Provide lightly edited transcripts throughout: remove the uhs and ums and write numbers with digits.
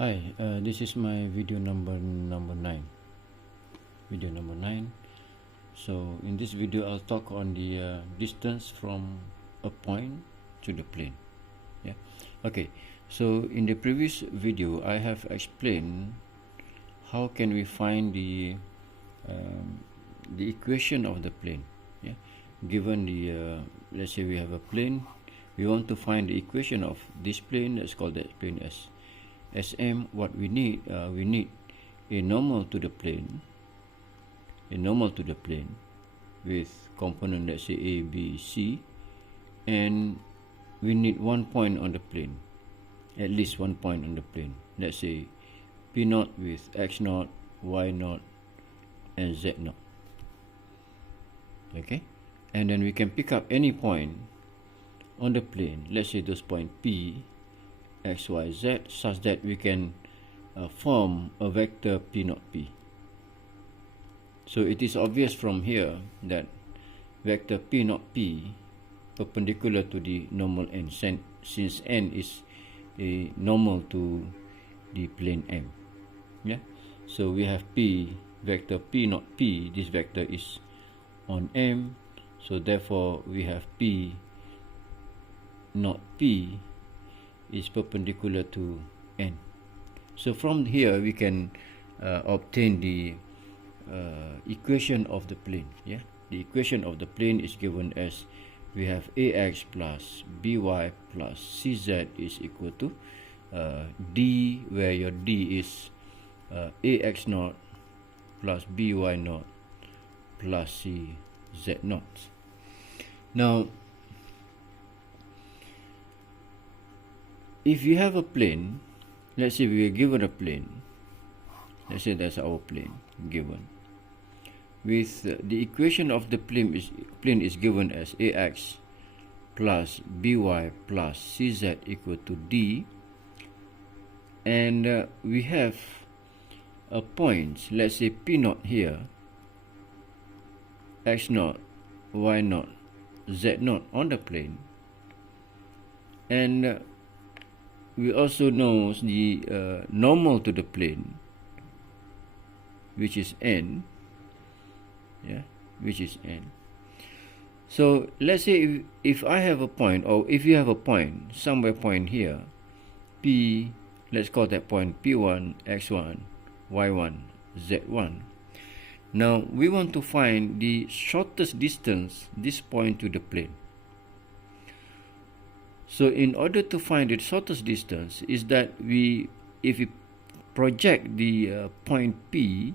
Hi, this is my video number 9. Video number 9. So in this video, I'll talk on the distance from a point to the plane. Yeah. Okay. So in the previous video, I have explained how can we find the equation of the plane. Yeah. Given the let's say we have a plane, we want to find the equation of this plane. Let's call that plane as SM. What we need a normal to the plane, with component, let's say A, B, C, and we need one point on the plane, at least one point on the plane. Let's say P0 with X0, Y0, and Z0. Okay, and then we can pick up any point on the plane. Let's say those point P, X, Y, Z, such that we can form a vector P0 P. So it is obvious from here that vector P0 P perpendicular to the normal n, since n is a normal to the plane M. Yeah. So we have P vector P0 P. This vector is on M. So therefore we have P not P is perpendicular to n. So from here we can obtain the equation of the plane. Yeah, the equation of the plane is given as we have ax plus by plus cz is equal to d, where your d is ax naught plus by naught plus cz naught. Now, if you have a plane, let's say we are given a plane, let's say that's our plane given, with the equation of the plane is given as ax plus by plus cz equal to d, and we have a point, let's say P0 here, X0, Y0, Z0 on the plane, and we also know the normal to the plane, which is n. Yeah, which is n. So let's say if I have a point, or if you have a point, somewhere point here, P, let's call that point P1, X1, Y1, Z1. Now we want to find the shortest distance this point to the plane. So in order to find the shortest distance is that if we project the point P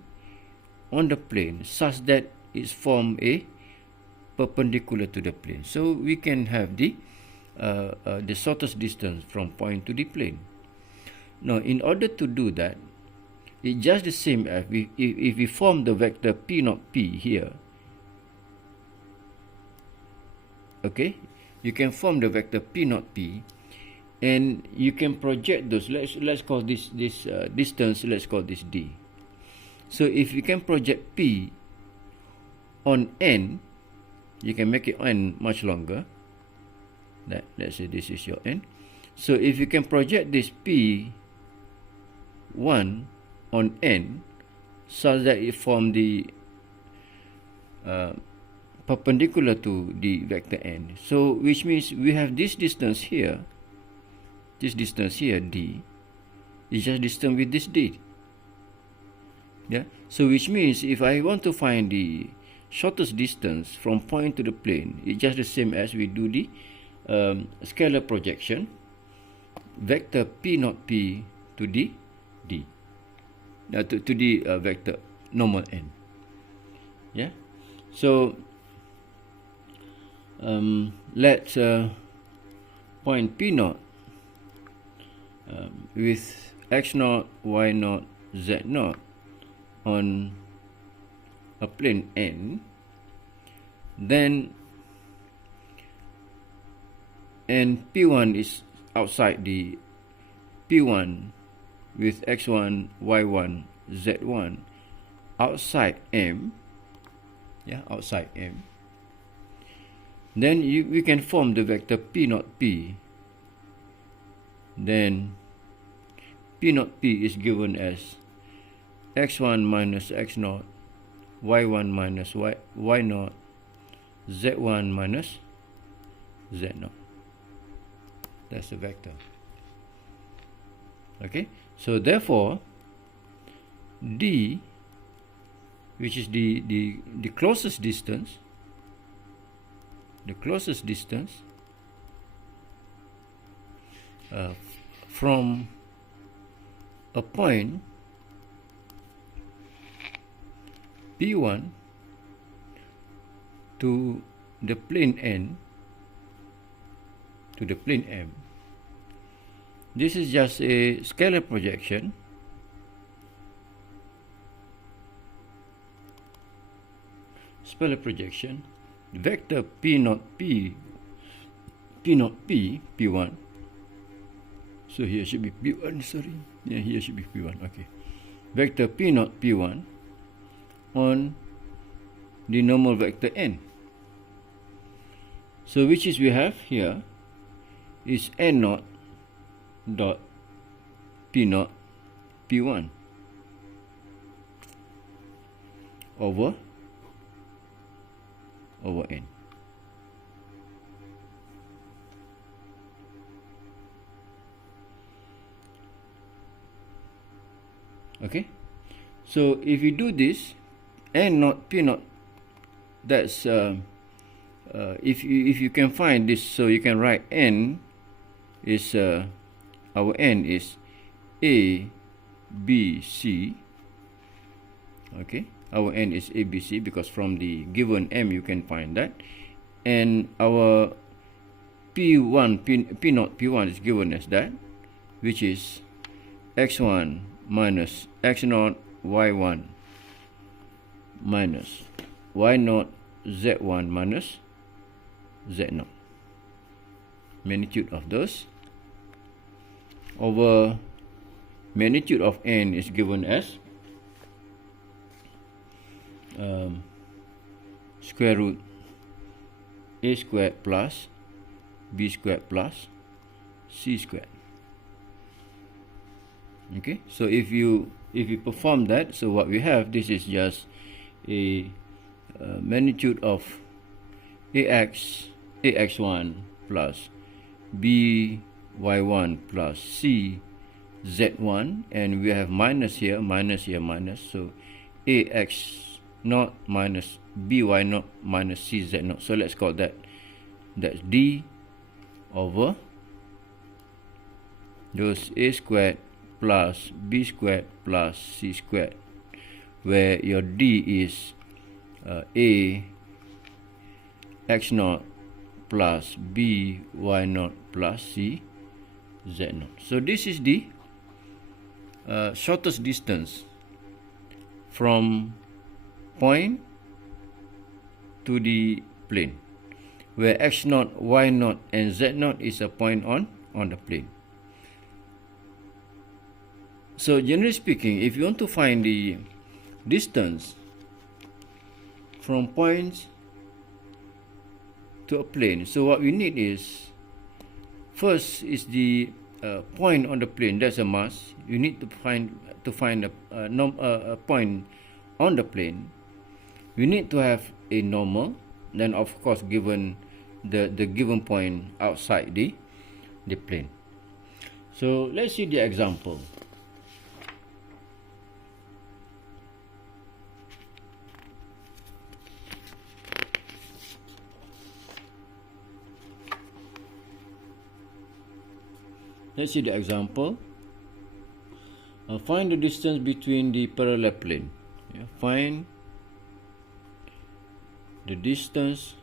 on the plane such that it form a perpendicular to the plane, so we can have the shortest distance from point to the plane. Now in order to do that, it's just the same as if we form the vector P0 P here. Okay, you can form the vector P0 P, and you can project those. Let's call this distance, let's call this d. So if you can project P on n, you can make it n much longer. Let's say this is your n. So if you can project this P1 on n such that it form the perpendicular to the vector n. So which means we have this distance here d is just distance with this d. Yeah. So which means if I want to find the shortest distance from point to the plane, it's just the same as we do the scalar projection, vector P0 P to the d, to the vector normal n. Yeah. So let's point P0 with X0, Y0, Z0 on a plane n, then and P1 is outside the P1 with X1, Y1, Z1 outside M. Yeah, outside M. Then we can form the vector P0 P. Then P naught P is given as x1 minus x0, y1 minus y0, z1 minus z0. That's the vector. Okay, so therefore D, which is the closest distance, from a point P1 to the plane N, to the plane M. This is just a scalar projection. Vector P naught P, P1. So here should be P1, sorry. Yeah, here should be P1, okay. Vector P naught P1 on the normal vector N. So which is we have here is N naught dot P naught P1 over N. Okay, so if you do this, N naught P naught, that's if you can find this, so you can write N is our N is A, B, C. Okay, our N is A, B, C because from the given M you can find that, and our P1 P naught P1 is given as that, which is x1 minus x0 y1 minus y0 z1 minus z0. Magnitude of those over magnitude of N is given as square root A squared plus B squared plus C squared. Okay, so if you perform that, so what we have, this is just a magnitude of ax1 plus by1 plus c z1, and we have minus here, minus, so ax naught minus by naught minus c z0. So let's call that's d over those a squared plus b squared plus c squared, where your d is a x naught plus b y naught plus c z naught. So this is the shortest distance from point to the plane, where x naught, y naught and z naught is a point on the plane. So generally speaking, if you want to find the distance from points to a plane, so what we need is, first is the point on the plane. That's a must. You need to find a point on the plane. We need to have a normal, then of course given the given point outside the plane. So let's see the example. Let's see the example. Find the distance between the parallel plane. Yeah, find the distance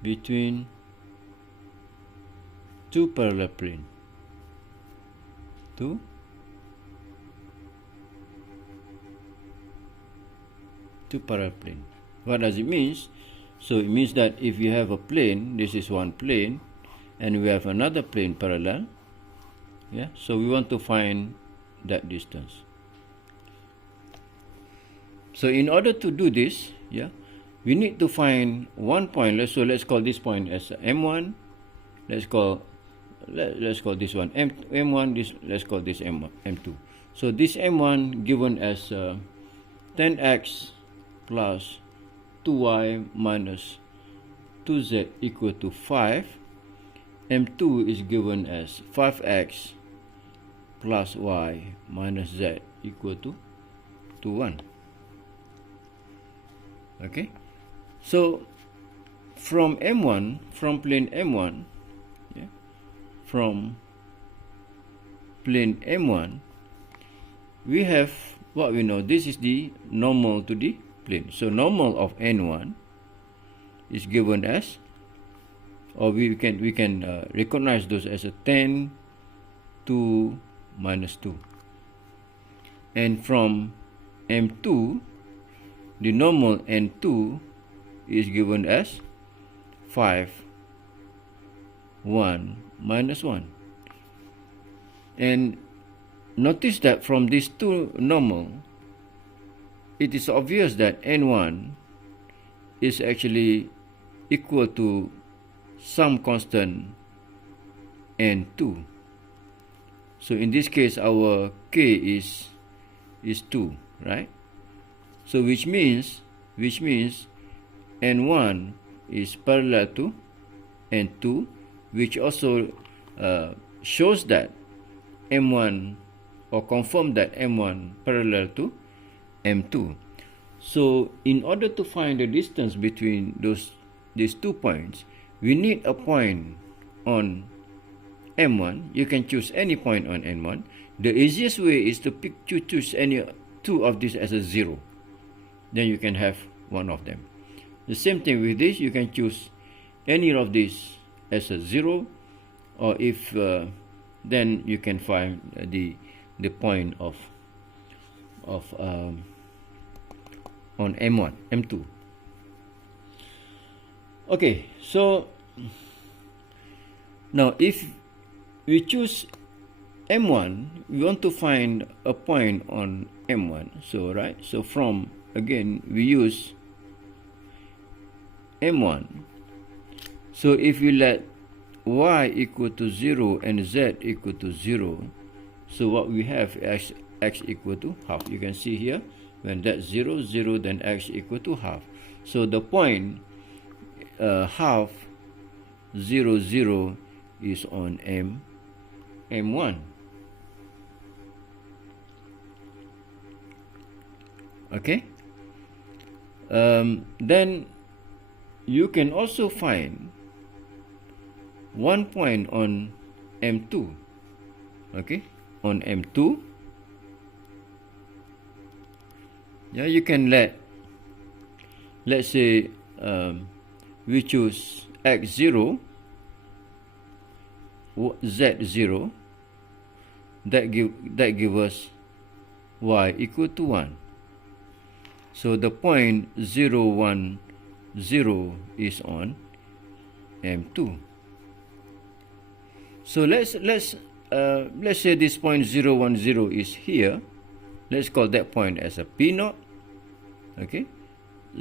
between two parallel planes. Two parallel plane. What does it mean? So it means that if you have a plane, this is one plane, and we have another plane parallel, yeah, so we want to find that distance. So in order to do this, yeah, we need to find one point. Let's call this point as M1. Let's call let's call this one M1, this let's call this M2. So this M1 given as 10x plus 2y minus 2z equal to 5. M2 is given as 5x plus y minus z equal to 1. Okay, so from M1, from plane M1, from plane M1, we have what we know. This is the normal to the plane. So normal of N1 is given as, or we can recognize those as a 10, 2, minus 2. And from M2, the normal N2 is given as 5, 1, minus 1. And notice that from these two normal, it is obvious that N1 is actually equal to some constant N2. So in this case, our K is 2, right? So which means N1 is parallel to N2, which also shows that M1, or confirm that M1 parallel to M2. So in order to find the distance between these 2 points, we need a point on M1. You can choose any point on M1. The easiest way is to choose any 2 of these as a 0. Then you can have one of them. The same thing with this, you can choose any of these as a 0, or if then you can find the point of on M1, M2. Okay, so now if we choose M1, we want to find a point on M1. So right, so from, again, we use M1. So if we let y equal to 0 and z equal to 0, so what we have is x equal to half. You can see here, when that's 0, 0, then x equal to half. So the point half 0, 0 is on M1. Okay, then you can also find one point on M2. Okay, on M2, yeah, you can let's say we choose x0, z0, that give us y equal to 1. So the point 0, 1, 0 is on M2. So let's say this point 0, 1, 0 is here. Let's call that point as a P0. Okay,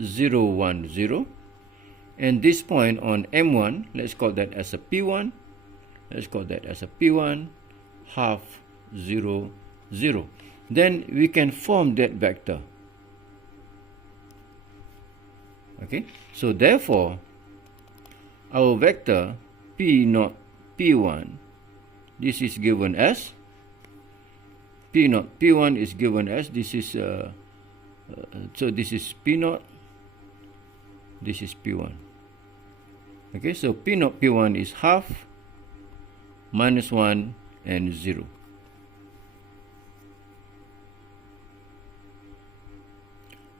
0, 1, 0. And this point on M1, let's call that as a P1. Let's call that as a P1, half 0, 0. Then we can form that vector. Okay, so therefore our vector P0, P1, this is given as P0, P1 is given as, this is so this is P0, this is P1. Okay, so P0, P1 is half, minus 1, and 0.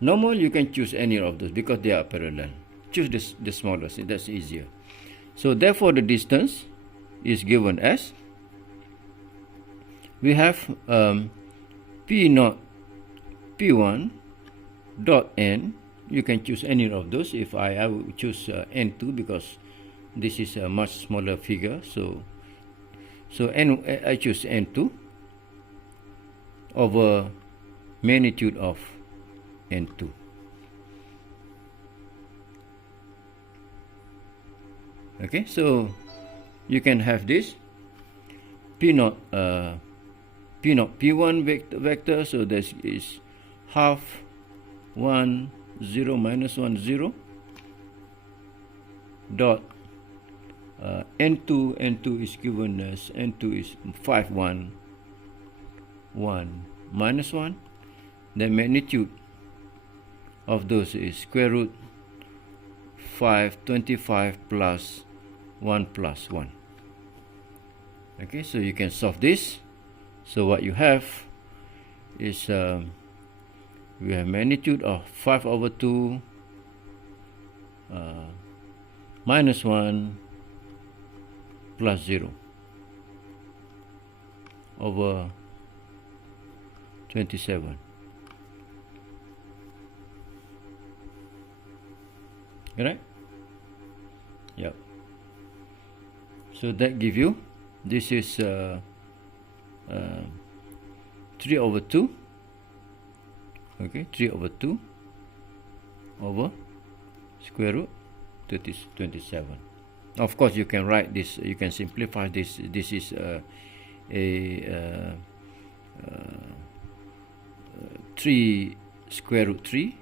Normal, you can choose any of those because they are parallel. Choose the smallest, that's easier. So therefore the distance is given as, we have P0, P1 dot n. You can choose any of those. If I will choose n2 because this is a much smaller figure. So n, I choose n2 over magnitude of n2. Okay, so you can have this. p0 p1 vector, so this is half 1 0 minus 1 0 dot n2 is given as n2 is 5 1 1 minus 1. The magnitude of those is square root 525 plus 1 plus 1. Okay, so you can solve this. So what you have is we have magnitude of 5 over 2 minus 1 plus 0 over 27. Right? Yep. So that give you, this is 3 over 2. Okay, 3 over 2 over square root 27. Of course, you can write this, you can simplify this. This is 3 square root 3.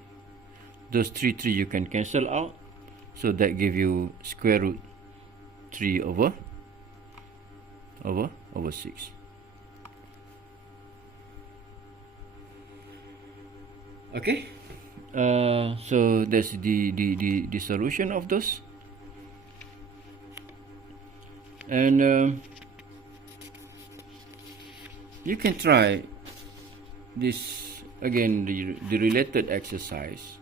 Those 3 you can cancel out. So that give you square root 3 over 6. Okay, so that's the solution of those. And you can try this again, the related exercise.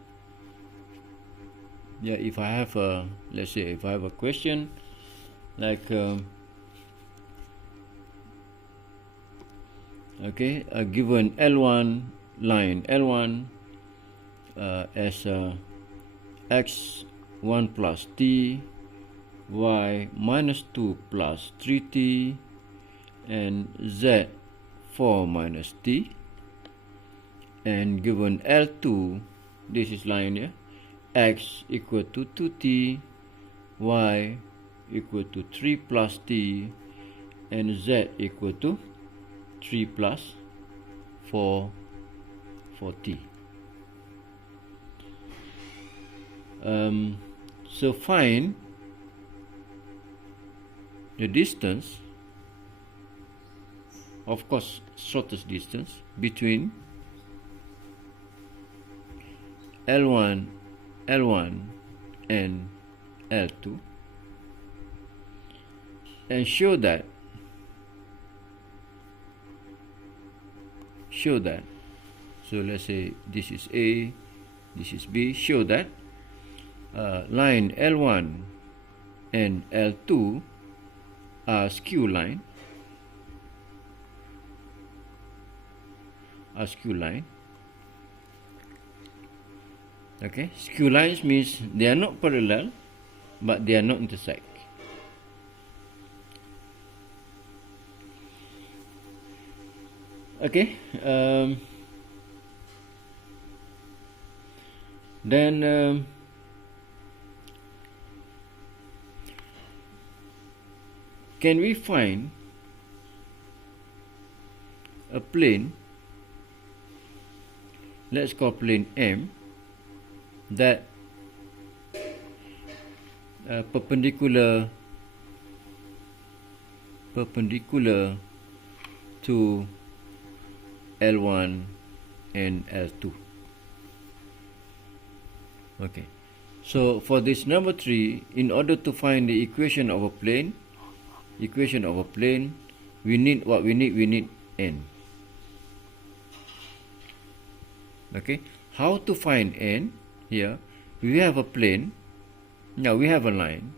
Yeah, if I have a, let's say if I have a question like okay, a given L1 line L1 as x1 plus t, y minus 2 plus 3t, and z 4 minus t, and given L2, this is line here, x equal to 2t, y equal to 3 plus t, and z equal to 3 plus 4t. So find the distance, of course shortest distance between L1 and L2, and show that so let's say this is A, this is B. Show that line L1 and L2 are skew line, Okay, skew lines means they are not parallel, but they are not intersect. Okay, then can we find a plane, let's call plane M, that perpendicular to L1 and L2. Okay, so for this number 3, in order to find the equation of a plane, we need what we need n. Okay, how to find n? Here we have a plane, now we have a line,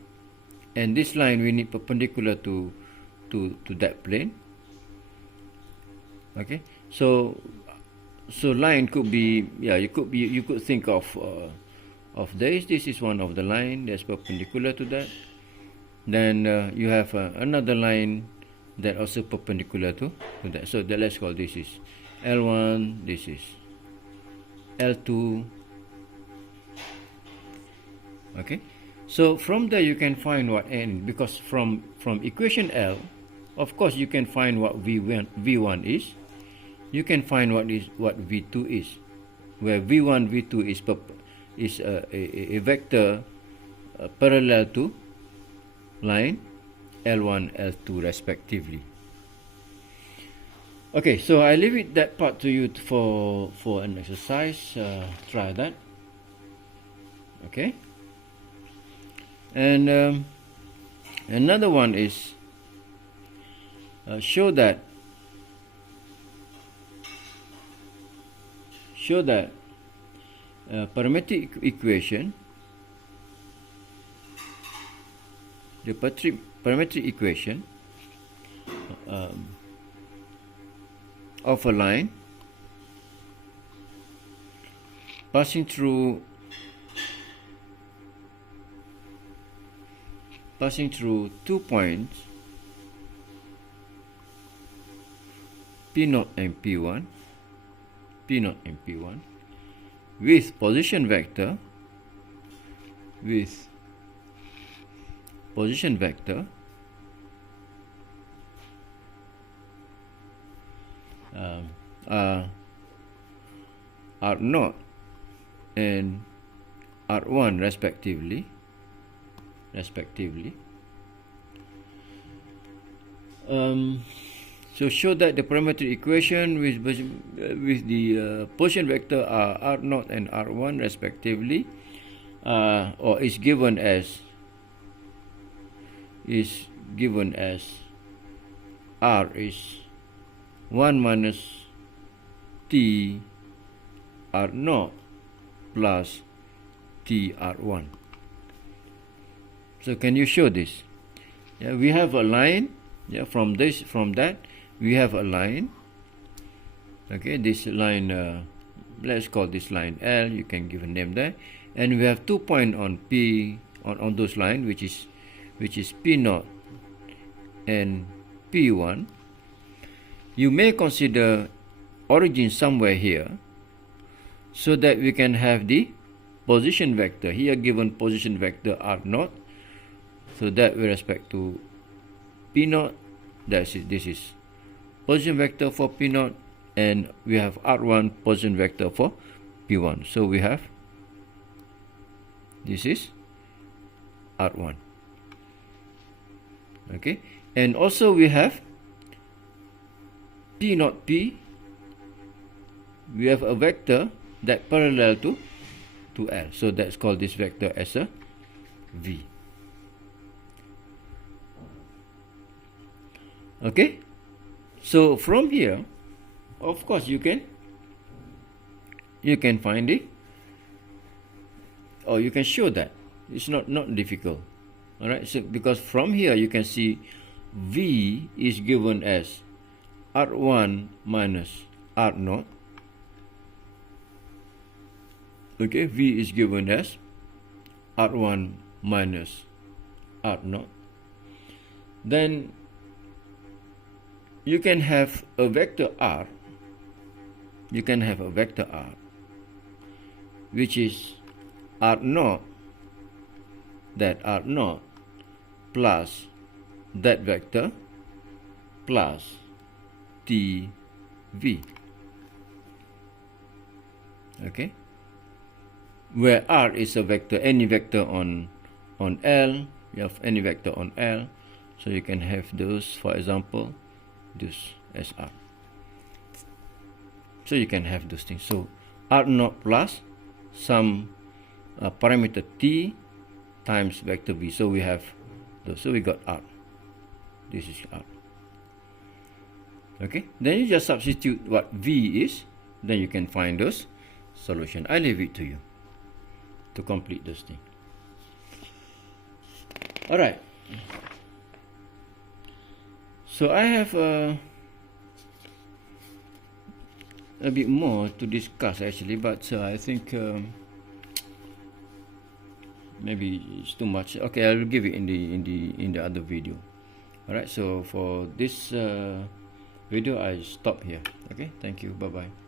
and this line we need perpendicular to that plane. Okay, so line could be, yeah, you could think of this is one of the line that's perpendicular to that. Then you have another line that also perpendicular to that. So let's call this is L1, this is L2. Okay, so from there you can find what n, because from equation L of course you can find what V1 is. You can find what V2 is, where V1 V2 is a vector parallel to line L1 L2 respectively. Okay, so I leave it that part to you for an exercise. Try that. Okay, and another one is show that parametric equation, the parametric equation of a line passing through 2 points P0 and P1 with position vector R0 and R1 respectively. So show that the parametric equation with the position vector are R0 and R1 respectively, or is given as R is 1 minus T R0 plus T R1. So can you show this? Yeah, we have a line. Yeah, from that we have a line. Okay, this line, let's call this line L. You can give a name there, and we have 2 points on on those lines, which is P0 and P1. You may consider origin somewhere here, so that we can have the position vector here, given position vector R0. So that with respect to P0, this is position vector for P0, and we have R1 position vector for P1. So we have, this is R1. Okay, and also we have P0 P. We have a vector that parallel to L. So that's called this vector as a V. Okay, so from here, of course, you can find it, or you can show that it's not difficult. All right, so because from here you can see V is given as R1 minus R0. Okay, V is given as R1 minus R0. Then you can have a vector R. You can have a vector R, which is R0, that R0 plus that vector plus TV. Okay, where R is a vector, any vector on L. You have any vector on L, so you can have those, for example, this as R. So you can have those things. So R0 plus some parameter T times vector V. So we have those. So we got R. This is R. Okay, then you just substitute what V is, then you can find those solution. I leave it to you to complete those things. All right. So I have a bit more to discuss actually, but I think maybe it's too much. Okay, I will give it in the other video. All right. So for this video, I stop here. Okay. Thank you. Bye bye.